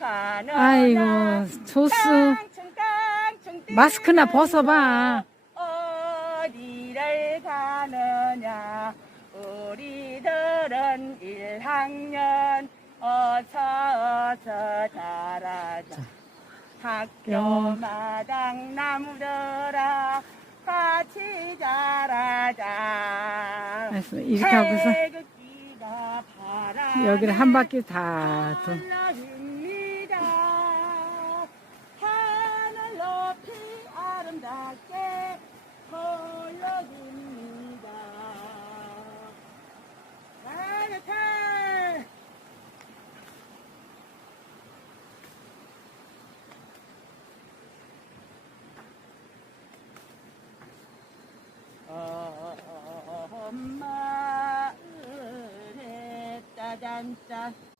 아이고, 조수. 마스크나 벗어봐. 어디를 가느냐 우리들은 1학년 어서 어서 자라자 학교 마당 나무들아 같이 자라자. 이렇게 하고서 여기를 한 바퀴 다 돈. And da.